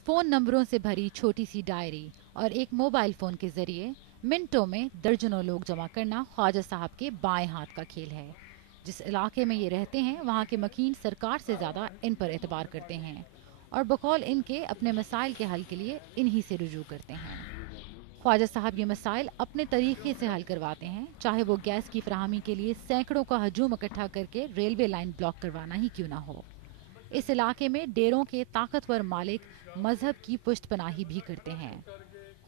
Phone नंबरों से भरी छोटी सी डायरी और एक मोबाइल फोन के जरिए मिनटों में दर्जनों लोग जमा करना ख्वाजा साहब के बाएं हाथ का खेल है। जिस इलाके में ये रहते हैं वहाँ के मकीन सरकार से ज़्यादा इन पर एतबार करते हैं और बकौल इनके अपने मसाइल के हल के लिए इन्हीं से रुजू करते हैं। ख्वाजा साहब ये मसाइल अपने तरीके से हल करवाते हैं, चाहे वो गैस की फराहमी के लिए सैकड़ों का हजूम इकट्ठा करके रेलवे लाइन ब्लॉक करवाना ही क्यों ना हो। इस इलाके में डेरों के ताकतवर मालिक मजहब की पुष्टपनाही भी करते हैं।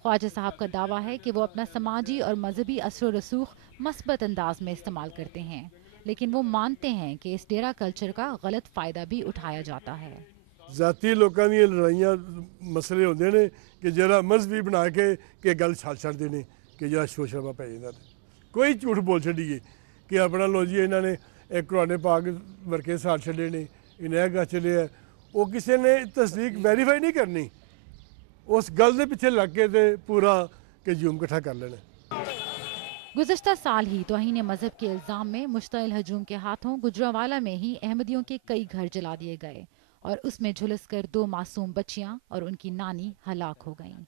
ख्वाजा साहब का दावा है कि वो अपना समाजी और मजहबी असर व रसूख मस्बत अंदाज में इस्तेमाल करते हैं, लेकिन वो मानते हैं कि इस डेरा कल्चर का गलत फायदा भी उठाया जाता है। ज़ाती लोगों दी लड़ाइयां मसले होंदे ने कि जरा मजहबी बना के गल छड़ देने कि जरा शोर शराबा पै जांदा। कोई झूठ बोल छड़िए कि अपना लो जी इन्होंने एक कुरान पाक वर्के साड़ छड़े ने, इन्हें गल चले है, वो किसी ने तस्दीक वेरीफाई नहीं करनी, उस गल के पिछे लग के ते पूरा के जूम इकट्ठा कर लेना। गुज़श्ता साल ही तौहीन मजहब के इल्जाम में मुश्तइल हजूम के हाथों गुजरांवाला में ही अहमदियों के कई घर जला दिए गए और उसमें झुलस कर 2 मासूम बच्चियां और उनकी नानी हलाक हो गईं।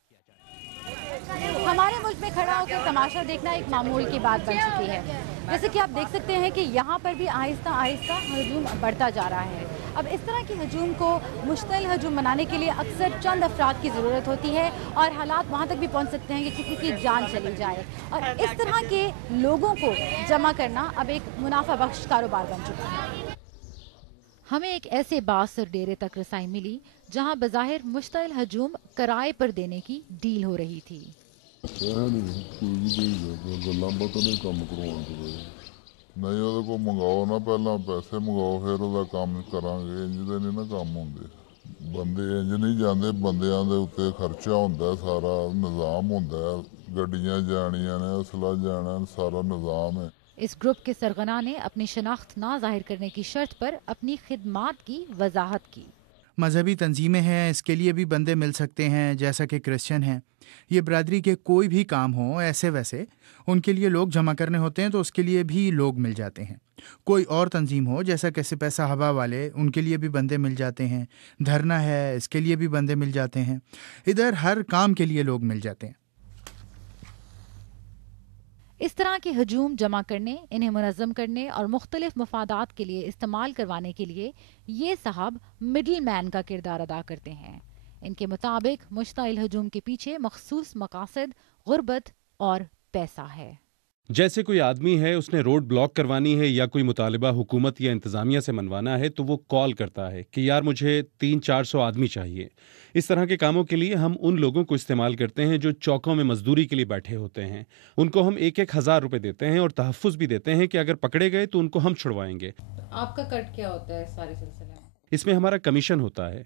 हमारे मुल्क में खड़ा होकर तमाशा देखना एक मामूल की बात बन चुकी है। जैसे कि आप देख सकते हैं कि यहाँ पर भी आहिस्ता आहिस्ता हजूम बढ़ता जा रहा है। अब इस तरह के हजूम को मुश्तइल हजूम मनाने के लिए अक्सर चंद अफराद की ज़रूरत होती है और हालात वहाँ तक भी पहुँच सकते हैं कि किसी की जान चली जाए, और इस तरह के लोगों को जमा करना अब एक मुनाफा बख्श कारोबार बन चुका है। हमें एक ऐसे बासर डेरे तक रसाई मिली जहाँ बज़ाहिर मुश्तइल हजूम किराए पर देने की डील हो रही थी। नहीं ਉਹਦੇ ਕੋਲ ਮੰਗਾਓ ਨਾ, ਪਹਿਲਾਂ ਪੈਸੇ ਮੰਗਾਓ ਫਿਰ ਉਹਦਾ ਕੰਮ ਕਰਾਂਗੇ। ਇੰਜ ਦੇ ਨਹੀਂ ਨਾ ਕੰਮ ਹੁੰਦੇ, ਬੰਦੇ ਇੰਜ ਨਹੀਂ ਜਾਂਦੇ, ਬੰਦਿਆਂ ਦੇ ਉੱਤੇ ਖਰਚਾ ਹੁੰਦਾ, ਸਾਰਾ ਨਿਜ਼ਾਮ ਹੁੰਦਾ, ਗੱਡੀਆਂ ਜਾਣੀਆਂ ਨੇ, ਅਸਲਾ ਜਾਣਾ, ਸਾਰਾ ਨਿਜ਼ਾਮ है। इस ग्रुप के सरगना ने अपनी शनाख्त ना जाहिर करने की शर्त पर अपनी खिदमात की वजाहत की। मजहबी तंजीमें हैं, इसके लिए भी बंदे मिल सकते हैं, जैसा कि क्रिश्चियन हैं। ये बरादरी के कोई भी काम हो, ऐसे वैसे उनके लिए लोग जमा करने होते हैं तो उसके लिए भी लोग मिल जाते हैं। कोई और तंजीम हो जैसा कि सिपह साहबा वाले, उनके लिए भी बंदे मिल जाते हैं। धरना है, इसके लिए भी बंदे मिल जाते हैं। इधर हर काम के लिए लोग मिल जाते हैं। इस तरह के हजूम जमा करने, इन्हें मुनज़्ज़म करने और मुख्तलिफ मफादात के लिए इस्तेमाल करवाने के लिए ये साहब मिडल मैन का किरदार अदा करते हैं। इनके मुताबिक मुश्तइल हजूम के पीछे मखसूस मकासद, गुर्बत और पैसा है। जैसे कोई आदमी है, उसने रोड ब्लॉक करवानी है या कोई मुतालिबा हुकूमत या इंतज़ामिया से मनवाना है तो वो कॉल करता है कि यार मुझे 300-400 आदमी चाहिए। इस तरह के कामों के लिए हम उन लोगों को इस्तेमाल करते हैं जो चौकों में मजदूरी के लिए बैठे होते हैं। उनको हम 1-1 हज़ार रुपये देते हैं और तहफ़्फ़ुज़ भी देते हैं कि अगर पकड़े गए तो उनको हम छुड़वाएंगे। आपका कट क्या होता है सारे सिलसिले में? इसमें हमारा कमीशन होता है।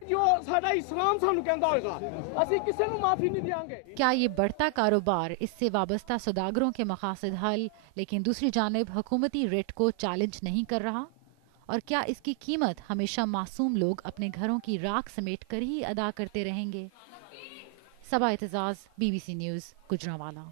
क्या ये बढ़ता कारोबार इससे वाबस्ता सौदागरों के मकासद हल, लेकिन दूसरी जानिब हुकूमती रेट को चैलेंज नहीं कर रहा? और क्या इसकी कीमत हमेशा मासूम लोग अपने घरों की राख समेट कर ही अदा करते रहेंगे? सबा एतजाज, BBC न्यूज़, गुजरांवाला।